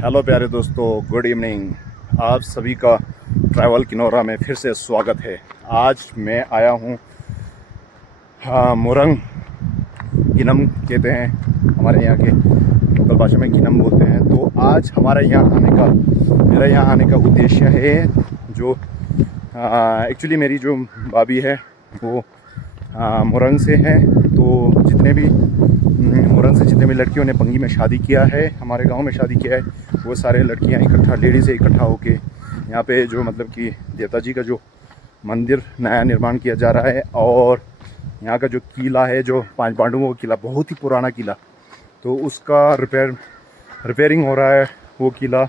Hello प्यारे दोस्तों, good evening. आप सभी का ट्रैवल किनौरा में फिर से स्वागत है। आज मैं आया हूँ मुरंग गिनम कहते हैं, हमारे यहाँ के लोकल भाषा में गिनम बोलते हैं। तो आज मेरा यहाँ आने का उद्देश्य है जो एक्चुअली मेरी जो भाभी है वो मुरंग से है। तो मुरंग से जितने भी लड़कियों ने पंगी में शादी किया है, हमारे गांव में शादी किया है, वो सारे लड़कियां इकट्ठा लेडीज़ से इकट्ठा होके यहाँ पे जो मतलब कि देवता जी का जो मंदिर नया निर्माण किया जा रहा है। और यहाँ का जो किला है, जो 5 पांडवों का किला, बहुत ही पुराना किला, तो उसका रिपेयरिंग हो रहा है वो किला।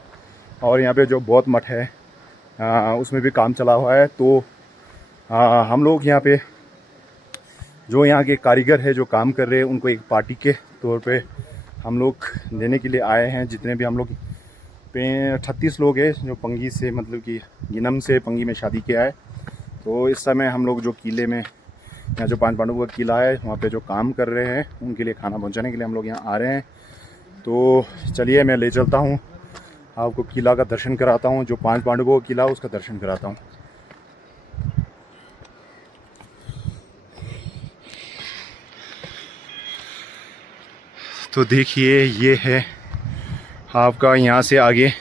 और यहाँ पे जो बौद्ध मठ है उसमें भी काम चला हुआ है। तो हम लोग यहाँ पे जो यहाँ के कारीगर है जो काम कर रहे हैं, उनको एक पार्टी के तौर पे हम लोग देने के लिए आए हैं। जितने भी हम लोग 38 लोग हैं जो पंगी से मतलब कि गिनम से पंगी में शादी किया है। तो इस समय हम लोग जो किले में, यहाँ जो 5 पांडवों का किला है, वहाँ पे जो काम कर रहे हैं उनके लिए खाना पहुँचाने के लिए हम लोग यहाँ आ रहे हैं। तो चलिए मैं ले चलता हूँ, आपको किला का दर्शन कराता हूँ, जो 5 पांडवों का किला उसका दर्शन कराता हूँ। तो देखिए, ये है आपका यहाँ से आगे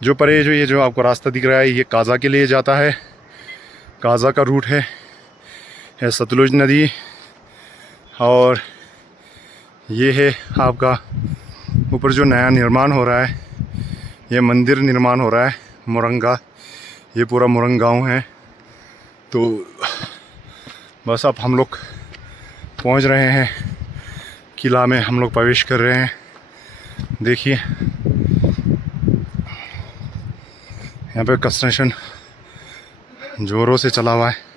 जो परे जो ये जो आपको रास्ता दिख रहा है, ये काजा के लिए जाता है। काजा का रूट है सतलुज नदी। और ये है आपका ऊपर जो नया निर्माण हो रहा है, ये मंदिर निर्माण हो रहा है मुरंगा। ये पूरा मुरंग गाँव है। तो बस अब हम लोग पहुँच रहे हैं किला में, हम लोग प्रवेश कर रहे हैं। देखिए यहाँ पे कंस्ट्रक्शन जोरों से चला हुआ है।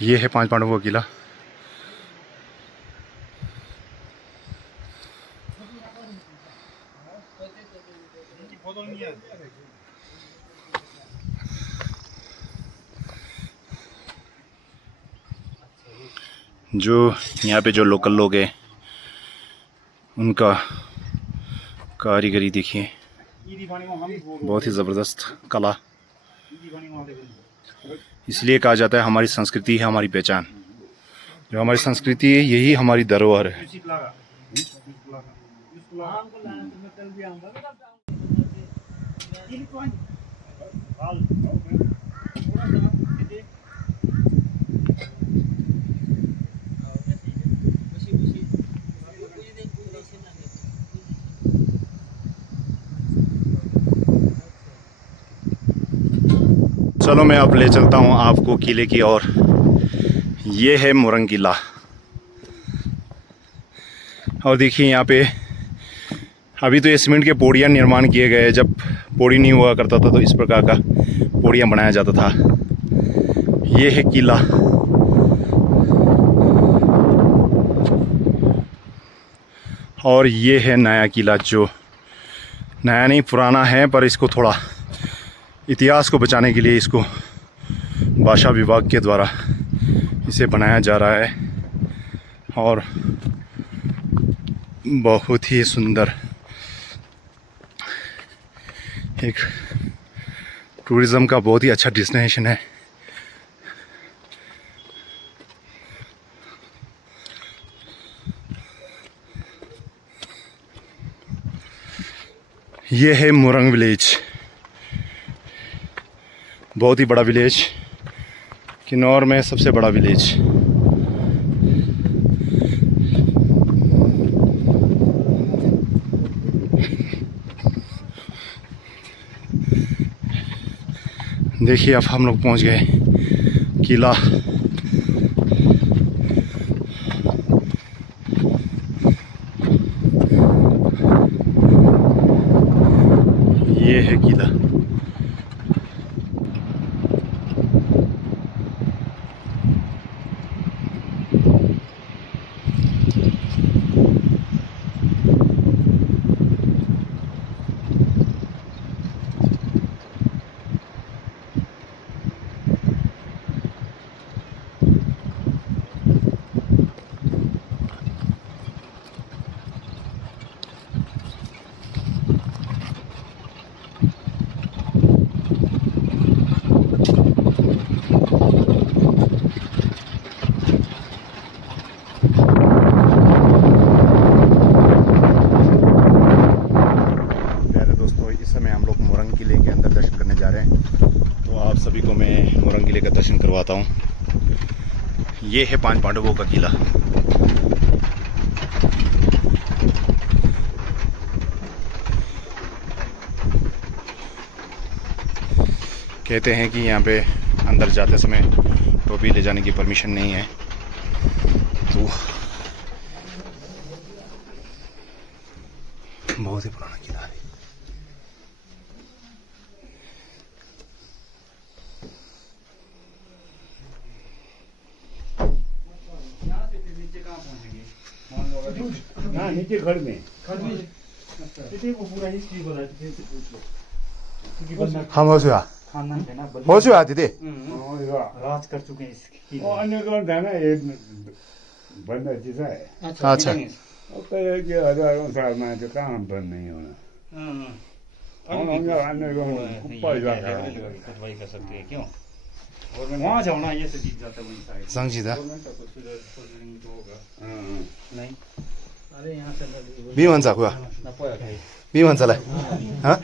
ये है 5 पांडवों का किला। जो यहाँ पे जो लोकल लोग हैं उनका कारीगरी देखिए, बहुत ही ज़बरदस्त कला। इसलिए कहा जाता है हमारी संस्कृति है हमारी पहचान। जो हमारी संस्कृति है यही हमारी धरोहर है। चलो मैं अब ले चलता हूँ आपको किले की ओर। ये है मुरंग किला। और देखिए यहाँ पे अभी तो ये सीमेंट के पौड़ियाँ निर्माण किए गए हैं। जब पौड़ी नहीं हुआ करता था तो इस प्रकार का पौड़ियाँ बनाया जाता था। ये है किला। और ये है नया किला, जो नया नहीं पुराना है, पर इसको थोड़ा इतिहास को बचाने के लिए इसको भाषा विभाग के द्वारा इसे बनाया जा रहा है। और बहुत ही सुंदर एक टूरिज़्म का बहुत ही अच्छा डेस्टिनेशन है। ये है मुरंग विलेज, बहुत ही बड़ा विलेज, किन्नौर में सबसे बड़ा विलेज। देखिए अब हम लोग पहुंच गए किला। ये है किला। बताऊं, ये है 5 पांडवों का किला। कहते हैं कि यहाँ पे अंदर जाते समय टोपी ले जाने की परमिशन नहीं है, तो बहुत ही पुराना किला है। हाँ, नीचे घर में हम हो सुया दीदी राज कर चुके हैं इसकी। वो अन्य कौन था ना, एक बंदा जैसा है। अच्छा वो कहे कि हजारों साल में तो कहाँ बंद नहीं होना। अन्य कौन ऊपर जाता है, कुछ वही कर सकते हैं क्यों? वहाँ जाओ ना, ये से जीत जाता है वहीं साइड। संजीदा नहीं, अरे यहाँ से 비만자 고야 나빠요 돼. 비만자래 어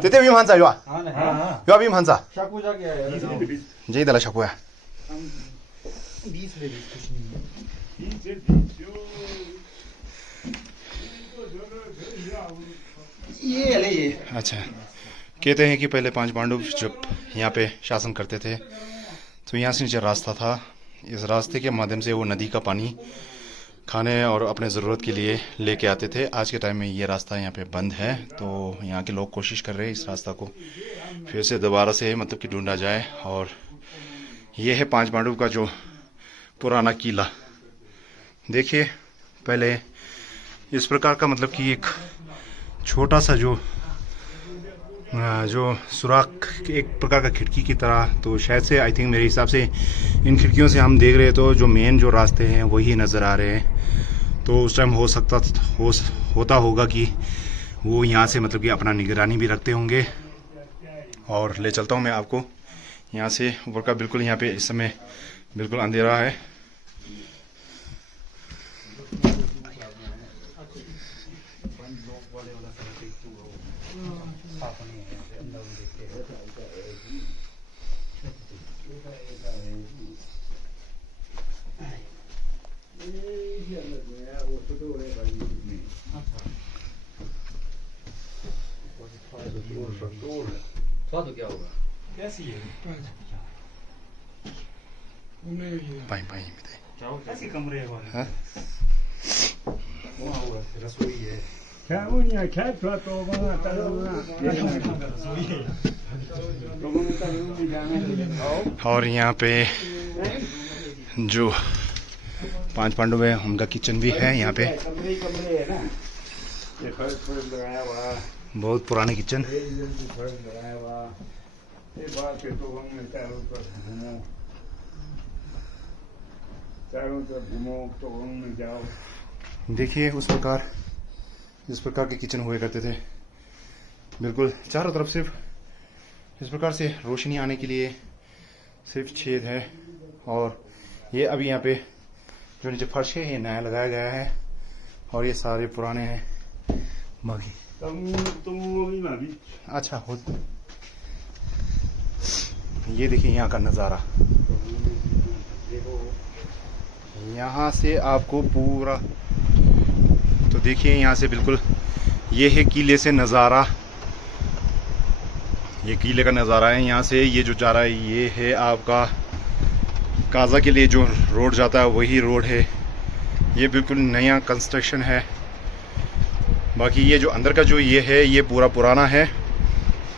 तेते 비만자 요아 हाँ 요아 비만자 샤꾸작이야. 이제 달라 샤고야 ये ले ये। अच्छा, कहते हैं कि पहले 5 पांडव जब यहाँ पे शासन करते थे तो यहाँ से नीचे रास्ता था। इस रास्ते के माध्यम से वो नदी का पानी खाने और अपने ज़रूरत के लिए लेके आते थे। आज के टाइम में ये रास्ता यहाँ पे बंद है, तो यहाँ के लोग कोशिश कर रहे हैं इस रास्ता को फिर से दोबारा से मतलब कि ढूंढा जाए। और ये है 5 पांडव का जो पुराना किला। देखिए, पहले इस प्रकार का मतलब कि एक छोटा सा जो सुराख, एक प्रकार का खिड़की की तरह, तो शायद से आई थिंक मेरे हिसाब से इन खिड़कियों से हम देख रहे हैं तो जो मेन जो रास्ते हैं वही नज़र आ रहे हैं। तो उस टाइम होता होगा कि वो यहाँ से मतलब कि अपना निगरानी भी रखते होंगे। और ले चलता हूँ मैं आपको यहाँ से ऊपर का। बिल्कुल यहाँ पे इस समय बिल्कुल अंधेरा है। स्वाद क्या होगा? कैसी है? पाई पाई कैसी कमरे वाले? हाँ? वहाँ हुआ रसोई है। क्या वो नहीं है, क्या थोड़ा तो बना तलना। और यहाँ पे जो 5 पांडव है उनका किचन भी है यहाँ पे। कमरे है ना, ये फर्श लगाया हुआ, बहुत पुराने किचन। फर्श लगाया हुआ। ये बात है तो हम चारों तरफ घूमो तो हम जाओ। देखिए, उस प्रकार इस प्रकार के किचन हुए करते थे। बिल्कुल चारों तरफ सिर्फ इस प्रकार से रोशनी आने के लिए सिर्फ छेद है। और ये अभी यहाँ पे जो नीचे फर्श है ये नया लगाया गया है और ये सारे पुराने हैं। मगी अच्छा हो। ये देखिए यहाँ का नज़ारा, यहाँ से आपको पूरा, तो देखिए यहाँ से बिल्कुल ये है किले से नज़ारा। ये किले का नज़ारा है। यहाँ से ये जो जा रहा है ये है आपका काजा के लिए जो रोड जाता है वही रोड है। ये बिल्कुल नया कंस्ट्रक्शन है। बाकी ये जो अंदर का जो ये है ये पूरा पुराना है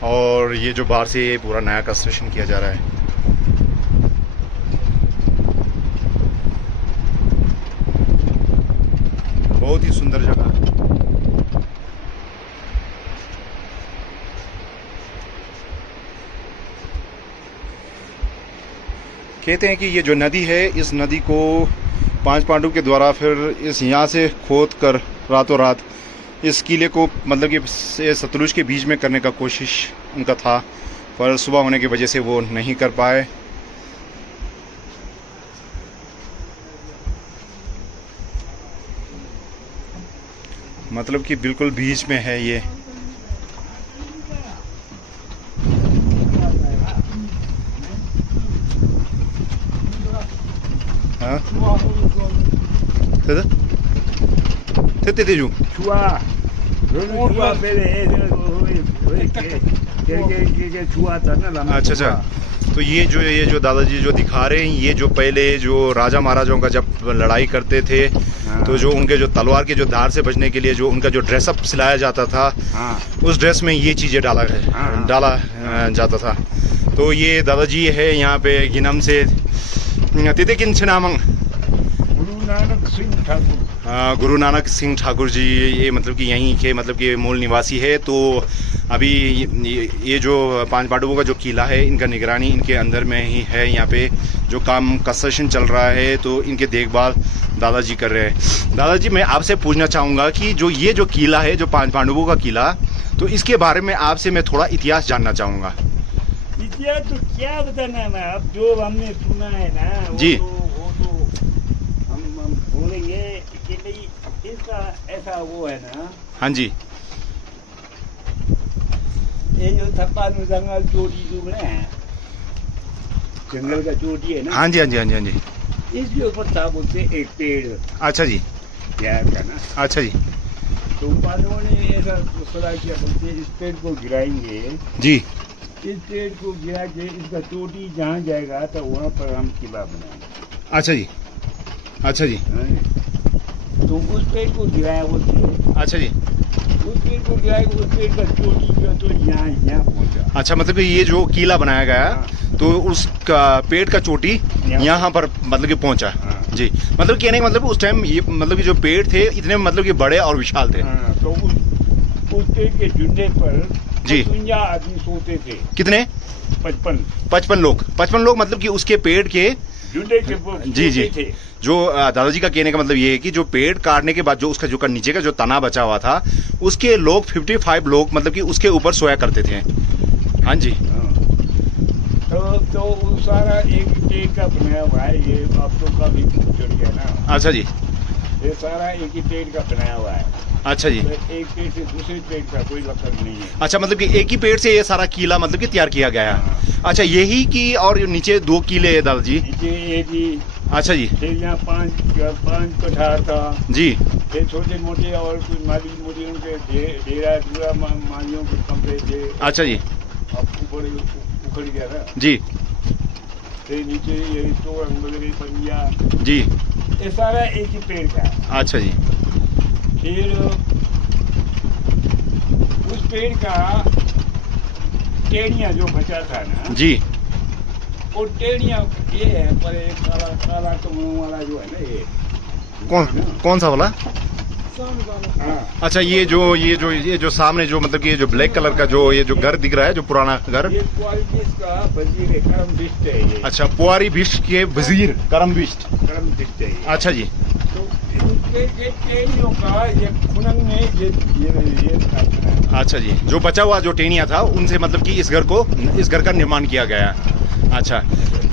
और ये जो बाहर से ये पूरा नया कंस्ट्रक्शन किया जा रहा है। बहुत ही सुंदर जगह। कहते हैं कि ये जो नदी है इस नदी को 5 पांडव के द्वारा फिर इस यहाँ से खोद कर रातों रात इस किले को मतलब कि सतलुज के बीच में करने का कोशिश उनका था, पर सुबह होने की वजह से वो नहीं कर पाए। मतलब कि बिल्कुल बीच में है ये। तेजू छुआ पहले छुआ था ना लंबा अच्छा अच्छा। तो ये जो दादाजी जो दिखा रहे हैं, ये जो पहले जो राजा महाराजाओं का जब लड़ाई करते थे तो जो उनके जो तलवार के जो धार से बचने के लिए जो उनका जो ड्रेसअप सिलाया जाता था, उस ड्रेस में ये चीज़ें डाला जाता था। तो ये दादाजी है यहाँ पे गिनम से तिते किन नामंग गुरु नानक सिंह ठाकुर जी, ये मतलब कि यहीं के मतलब कि मूल निवासी है। तो अभी ये जो पांच पांडवों का जो किला है, इनका निगरानी इनके अंदर में ही है। यहाँ पे जो काम कंस्ट्रक्शन चल रहा है तो इनके देखभाल दादाजी कर रहे हैं। दादाजी मैं आपसे पूछना चाहूँगा कि जो ये जो किला है, जो पांच पांडवों का किला, तो इसके बारे में आपसे मैं थोड़ा इतिहास जानना चाहूँगा। इतिहास तो क्या बताना है, अब जो हमने सुना है ना जी, वो तो हम बोलेंगे कि भाई इसका ऐसा वो है ना। हाँ जी, ये जो थप्पा जंगल चोटी जो है, जंगल का चोटी है ना। हाँ जी, हाँ जी, हाँ जी, हाँ जी। इसके ऊपर था बोलते एक पेड़ अच्छा जी, प्यार का ना। अच्छा जी। तो पांडवों ने ऐसा सलाह किया, बोलते इस पेड़ को गिराएंगे जी, इस पेड़ को गिरा के इसका चोटी जहाँ जाएगा तो वहाँ पर हम किला बनाएंगे। अच्छा जी, अच्छा जी, तो उस पेड़ को गिराया बोलते, अच्छा जी। उस पेड़ को गिराया, उस पेड़ का चोटी जो तो यहाँ पहुँचा। अच्छा, मतलब कि ये जो किला बनाया गया तो उसका पेड़ का चोटी यहाँ पर मतलब कि पहुँचा। जी, मतलब कहने का मतलब उस टाइम ये मतलब कि जो पेड़ थे इतने मतलब कि बड़े और विशाल थे। तो उस पेड़ के झुंडे पर जी 55 आदमी सोते थे। कितने? 55 लोग। 55 लोग मतलब कि उसके पेड़ के झुंडे के जी जी थे। जो दादाजी का कहने का मतलब ये है कि जो पेड़ काटने के बाद जो उसका जो नीचे का जो तना बचा हुआ था, उसके लोग 55 लोग मतलब कि उसके ऊपर सोया करते थे। हाँ जी। तो वो सारा एक पेड़ का बनाया हुआ है। ये अब तो काफी चढ़ गया ना। अच्छा जी, ये सारा एक ही पेड़ का बनाया हुआ है। अच्छा जी। तो एक पेड़ से दूसरे पेड़ का कोई लक्षण नहीं है। अच्छा, मतलब कि एक ही पेड़ से ये सारा किला मतलब कि तैयार किया गया है। अच्छा, यही की और नीचे 2 किले है दादाजी। नीचे ये जी। अच्छा जी। फिर यहाँ 5 कठार था जी। फिर छोटे मोटे और कुछ माली मोटी उनके डेरा डूरा मालियों के कमरे थे। अच्छा जी। अब ऊपर उखड़ गया था जी। फिर नीचे यही तो वगैरह पंजा जी, ये सारा एक ही पेड़ का है। अच्छा जी। फिर उस पेड़ का टेढ़िया जो बचा था ना जी, वो टेढ़िया ये है, पर एक काला काला टुकड़ों वाला जो है ना, ये कौन सा वाला? हाँ। अच्छा, ये जो सामने जो मतलब कि ये जो ब्लैक कलर का जो ये जो घर दिख रहा है, जो पुराना घर, ये पुआरी बिष्ट का वजीर है, करम बिष्ट है ये। अच्छा, पुआरी बिष्ट के वजीर करम बिष्ट है ये। अच्छा जी। तो ये टेढ़ियों का ये खुनंग में ये अच्छा जी, जो बचा हुआ जो टेनिया था उनसे मतलब कि इस घर का निर्माण किया गया। अच्छा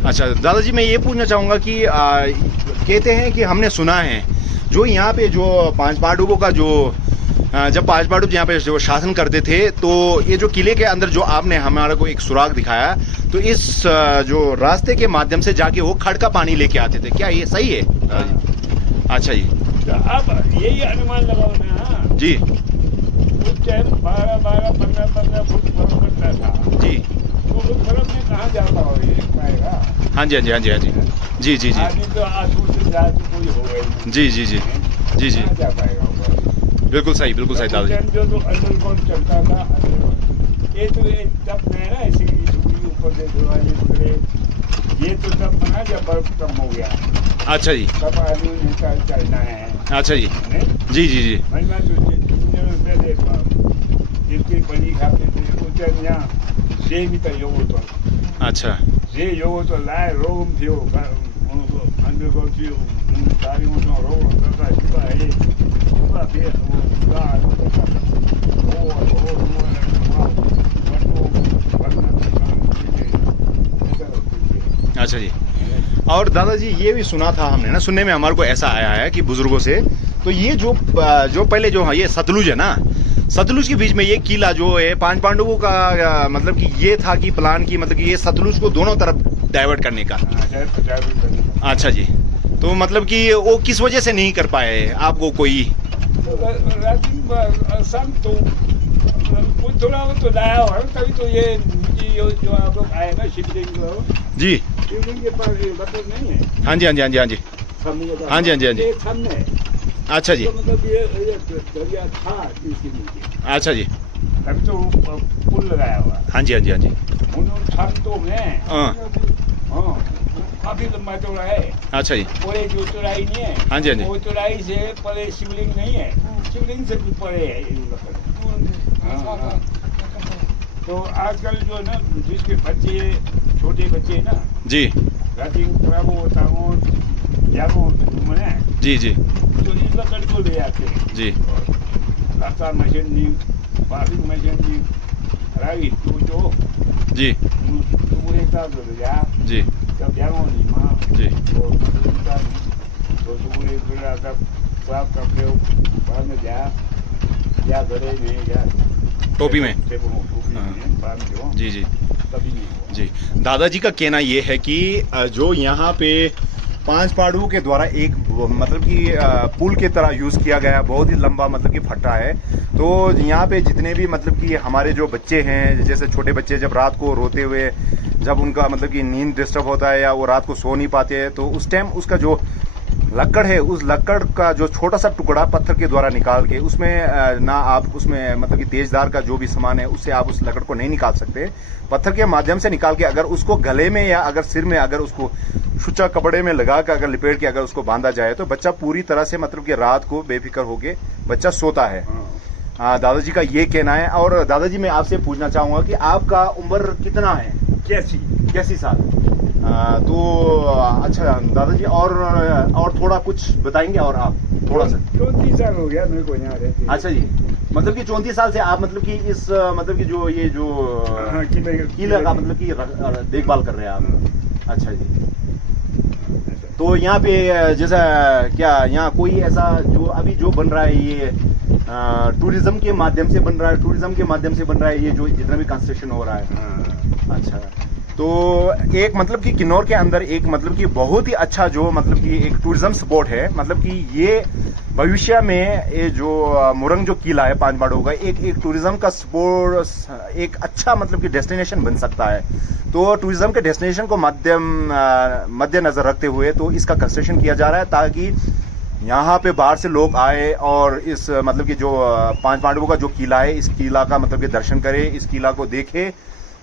अच्छा, दादाजी मैं ये पूछना चाहूँगा कि कहते हैं कि हमने सुना है जो यहाँ पे जो पांच पांडवों का जो जब पांच पांडव यहाँ पे जो शासन करते थे, तो ये जो किले के अंदर जो आपने हमारे को एक सुराग दिखाया, तो इस जो रास्ते के माध्यम से जाके वो खड़ का पानी लेके आते थे, क्या ये सही है? अच्छा जी। तो अब यही अनुमान लगाओ ना जी। उस टाइम 12-15 फुट बर्फ पड़ता था जी। तो उस बर्फ में कहाँ जा पाएगा? हाँ जी, हाँ जी, हाँ जी, हाँ जी, जी जी जी। आदमी तो आंसू से जाती कोई हो गई। जी जी जी जी जी, कहाँ जा पाएगा? बिल्कुल सही, बिल्कुल सही दादाजी। जो तो अंडरग्राउंड चलता था, ये तो तब है ना, इसी ऊपर से दरवाजे वगैरह, ये तो तब बना जब बर्फ कम हो गया। अच्छा जी। तब आदमी ने चलना है। अच्छा जी। जी जी जी। पहले इतनी बड़ी खाते थे उधर यहाँ जे भी तो योग तो। अच्छा। जे योग तो लाए रोम थियो अंडरग्राउंड थियो सारी उनको रोम करता शिवा है शिवा भी वो गाल अच्छा जी। और दादाजी ये भी सुना था हमने ना, सुनने में हमारे को ऐसा आया है कि बुजुर्गों से, तो ये जो पहले जो ये सतलुज है ना, सतलुज के बीच में ये किला जो है पांच पांडवों का मतलब कि ये था कि प्लान की मतलब कि ये सतलुज को दोनों तरफ डाइवर्ट करने का। अच्छा जी। तो मतलब कि वो किस वजह से नहीं कर पाए आपको कोई? तो रात शाम तो कुछ थोड़ा वो तो लाया हो तभी तो ये जो आप लोग आए ना शिवलिंग जी। शिवलिंग के पास मतलब नहीं है। हाँ जी हाँ जी हाँ जी हाँ जी हाँ जी हाँ जी हाँ जी। सामने है। अच्छा जी। तो मतलब ये दरिया था इसके नीचे। अच्छा जी। तभी तो पुल लगाया हुआ। हाँ जी हाँ जी हाँ जी। उन छातों में हाँ काफी लंबा चौड़ा है। अच्छा जी। पूरे जो चौड़ाई नहीं है। हाँ जी हाँ जी। वो चौड़ाई से परे शिवलिंग नहीं है, शिवलिंग से भी परे है। हाँ। तो आजकल जो है ना जिसके बच्चे छोटे बच्चे है ना जी राती खराब होता हूँ जागो घूमने जी जी तो इस लकड़ को ले आते हैं जी। रास्ता मशीन दी वाशिंग मशीन दी राई तो जी पूरे का तो जा जी जब जागो नहीं माँ जी तो पूरे पूरा सब साफ करते हो बाद में जा घरे में जा टोपी में। हाँ। जी जी तभी नहीं हुआ। जी। दादाजी का कहना ये है कि जो यहाँ पे 5 पहाड़ों के द्वारा एक मतलब कि पुल के तरह यूज किया गया, बहुत ही लंबा मतलब कि फट्टा है। तो यहाँ पे जितने भी मतलब कि हमारे जो बच्चे हैं, जैसे छोटे बच्चे जब रात को रोते हुए जब उनका मतलब कि नींद डिस्टर्ब होता है या वो रात को सो नहीं पाते हैं, तो उस टाइम उसका जो लकड़ है, उस लकड़ का जो छोटा सा टुकड़ा पत्थर के द्वारा निकाल के उसमें ना आप उसमें मतलब कि तेजदार का जो भी सामान है उससे आप उस लकड़ को नहीं निकाल सकते। पत्थर के माध्यम से निकाल के अगर उसको गले में या अगर सिर में अगर उसको सुचा कपड़े में लगा कर अगर लिपेट के अगर उसको बांधा जाए तो बच्चा पूरी तरह से मतलब कि रात को बेफिक्र होके बच्चा सोता है। दादाजी का ये कहना है। और दादाजी मैं आपसे पूछना चाहूंगा कि आपका उम्र कितना है? 81 साल। तो अच्छा दादाजी और थोड़ा कुछ बताएंगे और आप थोड़ा सा? 34 साल हो गया मेरे को यहाँ रहते। अच्छा जी। मतलब कि 34 साल से आप मतलब कि इस मतलब कि जो ये जो किला का मतलब कि देखभाल कर रहे हैं आप? अच्छा जी। तो यहाँ पे जैसा क्या यहाँ कोई ऐसा जो अभी जो बन रहा है ये टूरिज्म के माध्यम से बन रहा है, टूरिज्म के माध्यम से बन रहा है ये जो जितना भी कंस्ट्रक्शन हो रहा है? अच्छा। तो एक मतलब कि किन्नौर के अंदर एक मतलब कि बहुत ही अच्छा जो मतलब कि एक टूरिज्म स्पॉट है, मतलब कि ये भविष्य में ये जो मुरंग जो किला है 5 पहाड़ों का एक टूरिज्म का स्पॉट एक अच्छा मतलब कि डेस्टिनेशन बन सकता है। तो टूरिज्म के डेस्टिनेशन को मद्देनजर रखते हुए तो इसका कंस्ट्रक्शन किया जा रहा है ताकि यहाँ पे बाहर से लोग आए और इस मतलब कि जो 5 पहाड़ों का जो किला है इस किला का मतलब कि दर्शन करें, इस किला को देखें।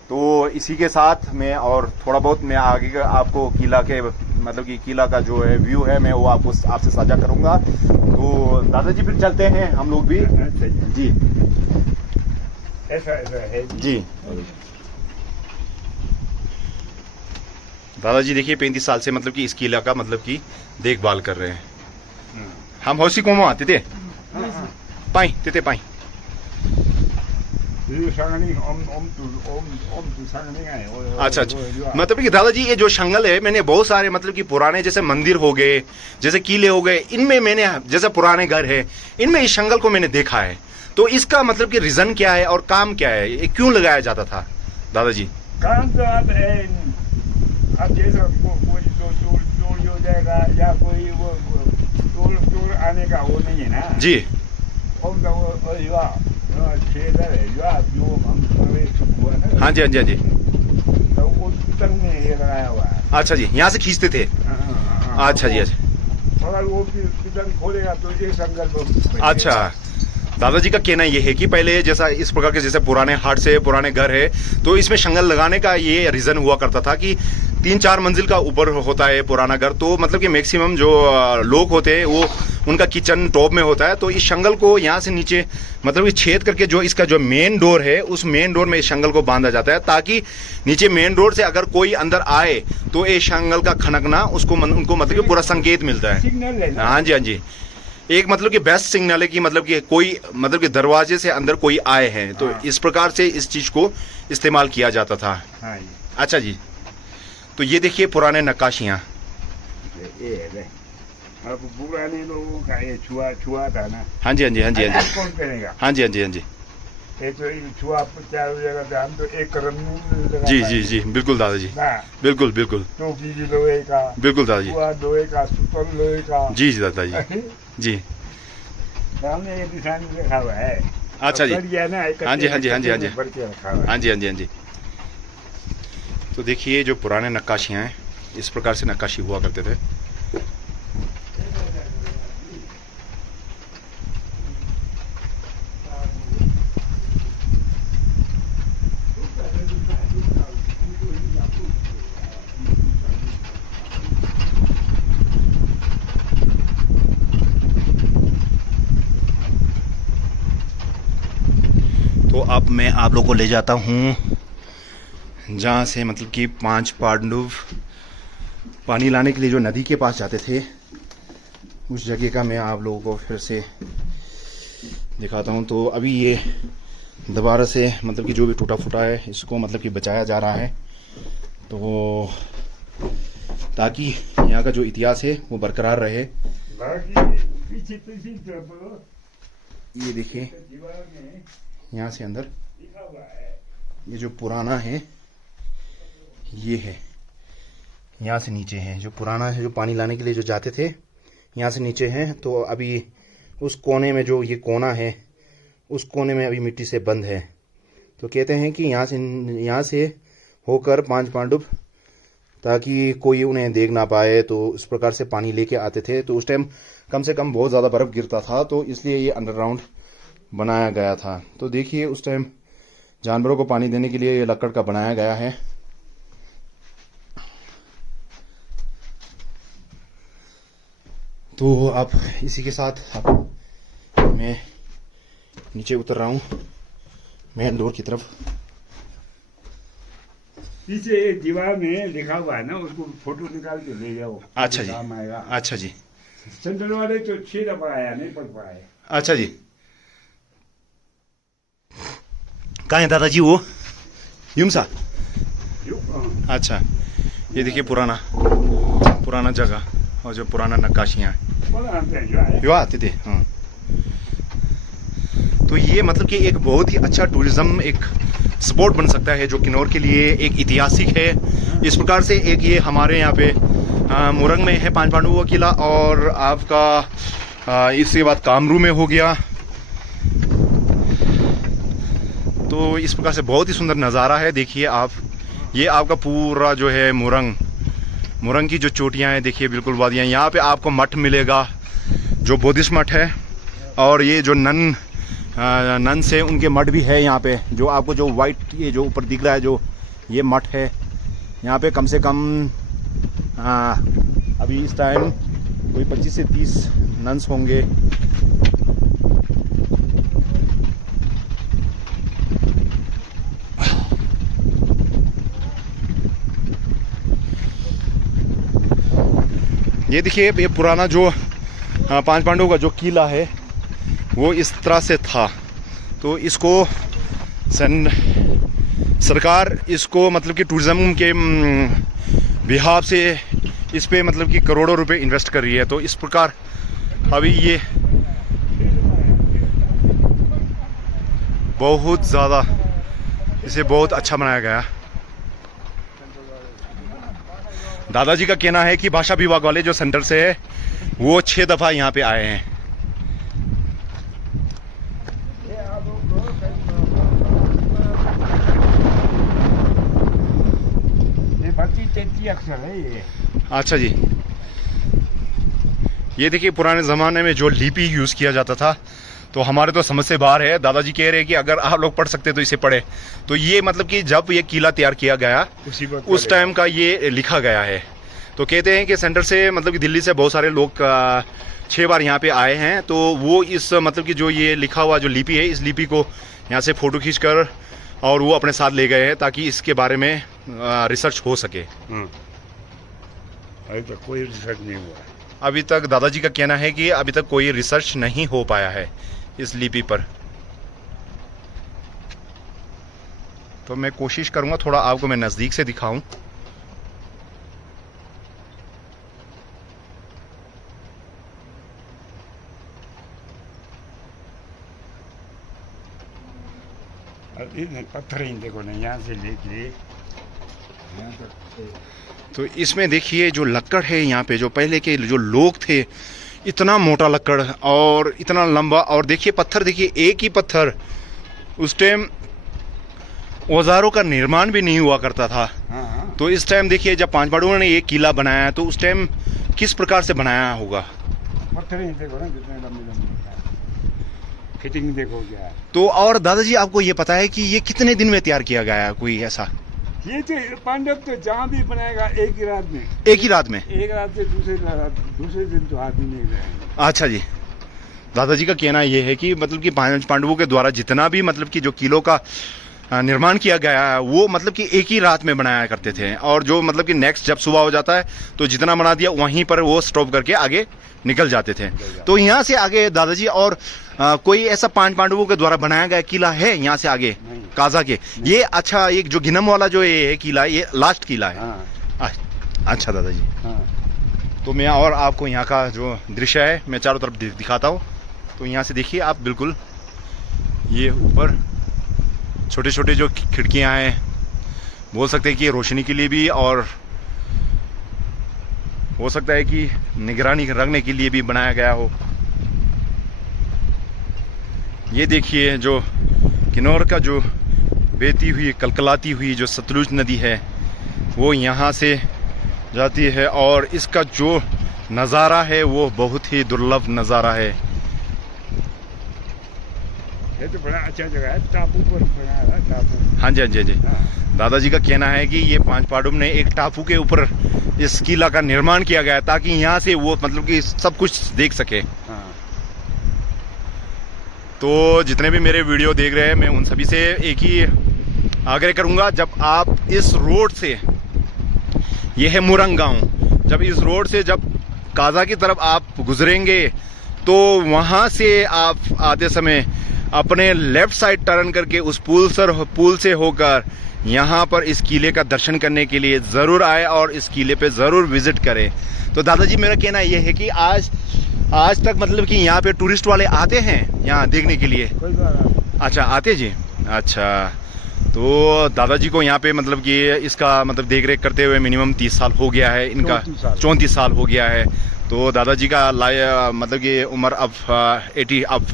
तो इसी के साथ मैं और थोड़ा बहुत मैं आगे का आपको किला के मतलब कि किला का जो है व्यू है मैं वो आपको आपसे साझा करूंगा। तो दादाजी फिर चलते हैं हम लोग भी। जी ऐसा है जी। दादाजी देखिए 35 साल से मतलब कि इस किला का मतलब कि देखभाल कर रहे हैं। हम हौसी को आते थे पाई तेते पाई। अच्छा अच्छा। मतलब कि दादाजी ये जो शंगल है मैंने बहुत सारे मतलब कि पुराने जैसे मंदिर हो गए, जैसे किले हो गए, इनमें मैंने जैसे पुराने घर है इनमें इस शंगल को मैंने देखा है। तो इसका मतलब कि रीजन क्या है और काम क्या है, ये क्यों लगाया जाता था दादाजी? काम तो अब जैसा कोई चोरी हो जाएगा या कोई वो चोर आने का वो नहीं है ना जी। हाँ जी हाँ जी हाँ जी। तो उस में ये लगाया हुआ है। अच्छा जी, यहाँ से खींचते थे? अच्छा जी। अच्छा अगर वो किचन खोलेगा तो ये संकल्प। अच्छा। दादाजी का कहना ये है कि पहले जैसा इस प्रकार के जैसे पुराने हाट से पुराने घर है तो इसमें शंगल लगाने का ये रीजन हुआ करता था कि 3-4 मंजिल का ऊपर होता है पुराना घर, तो मतलब कि मैक्सिमम जो लोग होते हैं वो उनका किचन टॉप में होता है। तो इस शंगल को यहाँ से नीचे मतलब कि छेद करके जो इसका जो मेन डोर है उस मेन डोर में इस शंगल को बांधा जाता है ताकि नीचे मेन डोर से अगर कोई अंदर आए तो ये शंगल का खनकना उनको मतलब कि पूरा संकेत मिलता है। हाँ जी हाँ जी। एक मतलब कि बेस्ट सिग्नल है कि मतलब कि कोई मतलब कि दरवाजे से अंदर कोई आए हैं। तो इस प्रकार से इस चीज को इस्तेमाल किया जाता था। हाँ जी। अच्छा जी। तो ये देखिए पुराने नक्काशियाँ। अब पुराने लोगों का ये छुआ था ना। हाँ जी हाँ जी हाँ जी हाँ जी। कौन करेगा? हाँ जी हाँ जी हाँ जी। ये तो छुआ चारों जगह से हम तो एक कदम नहीं लगा जी पाए। जी जी बिल्कुल दादाजी, ना बिल्कुल बिल्कुल टोपी भी लोहे का, बिल्कुल दादाजी, छुआ लोहे का, सुपर लोहे का। जी जी दादाजी जी। सामने ये निशान लिखा हुआ है। अच्छा जी, अब बढ़िया ना, एक हाँ जी, हाँ जी, हाँ जी, हाँ जी। बढ़ के रखा हुआ है। हाँ जी हाँ जी हाँ जी। तो देखिए जो पुराने नक्काशियाँ हैं इस प्रकार से नक्काशी हुआ करते थे। तो अब मैं आप लोगों को ले जाता हूँ जहाँ से मतलब कि 5 पांडव पानी लाने के लिए जो नदी के पास जाते थे, उस जगह का मैं आप लोगों को फिर से दिखाता हूँ। तो अभी ये दोबारा से मतलब कि जो भी टूटा फूटा है इसको मतलब कि बचाया जा रहा है, तो ताकि यहाँ का जो इतिहास है वो बरकरार रहे। बाकी पीछे पीछे तो ये देखिए दीवार में यहाँ से अंदर लिखा हुआ है। ये जो पुराना है ये है, यहाँ से नीचे है जो पुराना है, जो पानी लाने के लिए जो जाते थे यहाँ से नीचे है। तो अभी उस कोने में जो ये कोना है उस कोने में अभी मिट्टी से बंद है। तो कहते हैं कि यहाँ से होकर 5 पांडव, ताकि कोई उन्हें देख ना पाए, तो इस प्रकार से पानी लेके आते थे। तो उस टाइम कम से कम बहुत ज़्यादा बर्फ़ गिरता था, तो इसलिए ये अंडरग्राउंड बनाया गया था। तो देखिए उस टाइम जानवरों को पानी देने के लिए ये लकड़ का बनाया गया है। तो अब इसी के साथ अब मैं नीचे उतर रहा हूँ मेन डोर की तरफ। पीछे एक दीवार में लिखा हुआ है ना, उसको फोटो निकाल के ले जाओ। अच्छा जी, काम आएगा। अच्छा जी, सेंटर वाले तो 6 दफा आया, नहीं पढ़ पाए। अच्छा जी। कहाँ है दादाजी वो युमसा? अच्छा, ये देखिए पुराना जगह और जो पुराना नक्काशियाँ युवा आते थे। हाँ, तो ये मतलब कि एक बहुत ही अच्छा टूरिज्म एक स्पॉट बन सकता है जो किन्नौर के लिए एक ऐतिहासिक है। इस प्रकार से एक ये हमारे यहाँ पे मुरंग में है 5 पांडवों का किला, और आपका इसके बाद कामरू में हो गया। तो इस प्रकार से बहुत ही सुंदर नज़ारा है। देखिए आप, ये आपका पूरा जो है मुरंग की जो चोटियाँ हैं, देखिए बिल्कुल वादियाँ। यहाँ पे आपको मठ मिलेगा जो बुद्धिस्ट मठ है, और ये जो नन से उनके मठ भी है यहाँ पे। जो आपको जो वाइट ये जो ऊपर दिख रहा है जो ये मठ है, यहाँ पे कम से कम अभी इस टाइम कोई 25 से 30 नन्स होंगे। ये देखिए ये पुराना जो 5 पांडवों का जो किला है वो इस तरह से था। तो इसको सरकार इसको मतलब कि टूरिज्म के बिहाफ से इस पे मतलब कि करोड़ों रुपए इन्वेस्ट कर रही है। तो इस प्रकार अभी ये बहुत ज़्यादा इसे बहुत अच्छा बनाया गया। दादाजी का कहना है कि भाषा विभाग वाले जो सेंटर से है वो 6 दफ़ा यहाँ पे आए हैं। ये 32-33 अक्षर है ये। अच्छा जी, ये देखिए पुराने ज़माने में जो लिपि यूज़ किया जाता था, तो हमारे तो समझ से बाहर है। दादाजी कह रहे हैं कि अगर आप लोग पढ़ सकते तो इसे पढ़े। तो ये मतलब कि जब ये किला तैयार किया गया उस टाइम का ये लिखा गया है। तो कहते हैं कि सेंटर से मतलब कि दिल्ली से बहुत सारे लोग 6 बार यहाँ पे आए हैं। तो वो इस मतलब कि जो ये लिखा हुआ जो लिपि है, इस लिपि को यहाँ से फ़ोटो खींच कर और वो अपने साथ ले गए हैं ताकि इसके बारे में रिसर्च हो सके। अभी तक कोई रिसर्च नहीं हुआ है। अभी तक दादाजी का कहना है कि अभी तक कोई रिसर्च नहीं हो पाया है इस लिपि पर। तो मैं कोशिश करूँगा थोड़ा आपको मैं नज़दीक से दिखाऊं। और ये पत्थर ही देखो ना, यहाँ से लेके यहाँ तक। तो इसमें देखिए जो लकड़ है यहाँ पे, जो पहले के जो लोग थे, इतना मोटा लकड़ और इतना लंबा, और देखिए पत्थर, देखिए एक ही पत्थर, उस टाइम औजारों का निर्माण भी नहीं हुआ करता था। हाँ, तो इस टाइम देखिए जब पांच पांडवों ने एक किला बनाया तो उस टाइम किस प्रकार से बनाया होगा। पत्थर ही देखो ना कितने लंबे लंबे, फिटिंग देखो क्या। तो और दादाजी आपको ये पता है कि ये कितने दिन में तैयार किया गया है कोई ऐसा? ये तो पांडव तो जहाँ भी बनाएगा एक ही रात में। एक ही रात में? एक रात से दूसरे दिन तो आदमी नहीं रहेंगे। अच्छा जी, दादाजी का कहना ये है कि मतलब कि पांच पांडवों के द्वारा जितना भी मतलब कि जो किलों का निर्माण किया गया है वो मतलब कि एक ही रात में बनाया करते थे, और जो मतलब कि नेक्स्ट जब सुबह हो जाता है तो जितना बना दिया वहीं पर वो स्टॉप करके आगे निकल जाते थे। तो यहाँ से आगे दादाजी और कोई ऐसा पांच पांडवों के द्वारा बनाया गया किला है यहाँ से आगे काजा के? ये अच्छा, एक जो गिनम वाला जो ये है किला, ये लास्ट किला है। हाँ। अच्छा दादाजी, हाँ। तो मैं और आपको यहाँ का जो दृश्य है मैं चारों तरफ दिखाता हूँ। तो यहाँ से देखिए आप, बिल्कुल ये ऊपर छोटे छोटे जो खिड़कियाँ हैं, बोल सकते हैं कि रोशनी के लिए भी, और हो सकता है कि निगरानी रखने के लिए भी बनाया गया हो। ये देखिए जो किन्नौर का जो बहती हुई कलकलाती हुई जो सतलुज नदी है वो यहाँ से जाती है, और इसका जो नज़ारा है वो बहुत ही दुर्लभ नज़ारा है। ये तो बड़ा अच्छा जगह है, टापू पर बनाया है, टापू। हाँ जी, हाँ जी, हाँ जी। हाँ। दादाजी का कहना है कि ये पांच पांडव ने एक टापू के ऊपर इस किला का निर्माण किया गया ताकि यहाँ से वो मतलब कि सब कुछ देख सके। हाँ। तो जितने भी मेरे वीडियो देख रहे हैं मैं उन सभी से एक ही आग्रह करूँगा, जब आप इस रोड से, ये है मुरंग गाँव, जब इस रोड से जब काजा की तरफ आप गुजरेंगे तो वहाँ से आप आते समय अपने लेफ्ट साइड टर्न करके उस पुल से होकर यहाँ पर इस किले का दर्शन करने के लिए ज़रूर आए और इस किले पे ज़रूर विज़िट करें। तो दादाजी मेरा कहना ये है कि आज तक मतलब कि यहाँ पे टूरिस्ट वाले आते हैं यहाँ देखने के लिए? कोई बात नहीं। अच्छा, आते जी। अच्छा, तो दादाजी को यहाँ पे मतलब कि इसका मतलब देख रेख करते हुए मिनिमम 30 साल हो गया है इनका, 34 साल हो गया है। तो दादाजी का मतलब कि उम्र अब 80 अब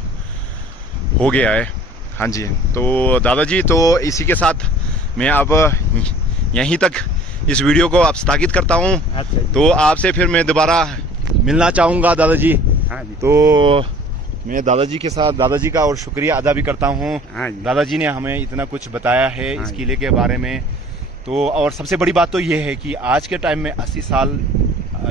हो गया है। हाँ जी, तो दादाजी, तो इसी के साथ मैं अब यहीं तक इस वीडियो को अब स्थगित करता हूँ। अच्छा। तो आपसे फिर मैं दोबारा मिलना चाहूँगा दादाजी। हाँ जी। तो मैं दादाजी के साथ दादाजी का और शुक्रिया अदा भी करता हूँ। हाँ जी। दादाजी ने हमें इतना कुछ बताया है हाँ इस जी। किले के बारे में। तो और सबसे बड़ी बात तो ये है कि आज के टाइम में 80 साल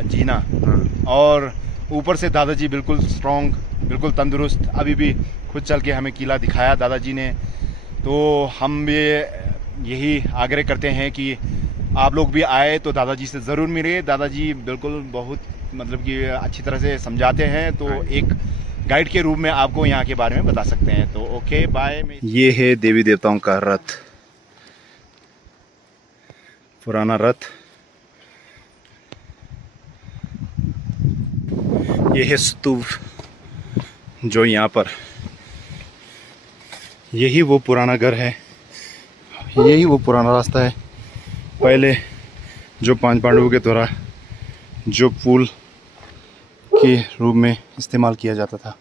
जीना, हाँ। और ऊपर से दादाजी बिल्कुल स्ट्रॉन्ग, बिल्कुल तंदुरुस्त, अभी भी खुद चल के हमें किला दिखाया दादाजी ने। तो हम भी यही आग्रह करते हैं कि आप लोग भी आए तो दादाजी से ज़रूर मिले। दादाजी बिल्कुल बहुत मतलब कि अच्छी तरह से समझाते हैं, तो एक गाइड के रूप में आपको यहाँ के बारे में बता सकते हैं। तो ओके, बाय। ये है देवी देवताओं का रथ, पुराना रथ। ये है स्तूप जो यहाँ पर, यही वो पुराना घर है, यही वो पुराना रास्ता है पहले जो पांच पांडवों के द्वारा जो पुल के रूप में इस्तेमाल किया जाता था।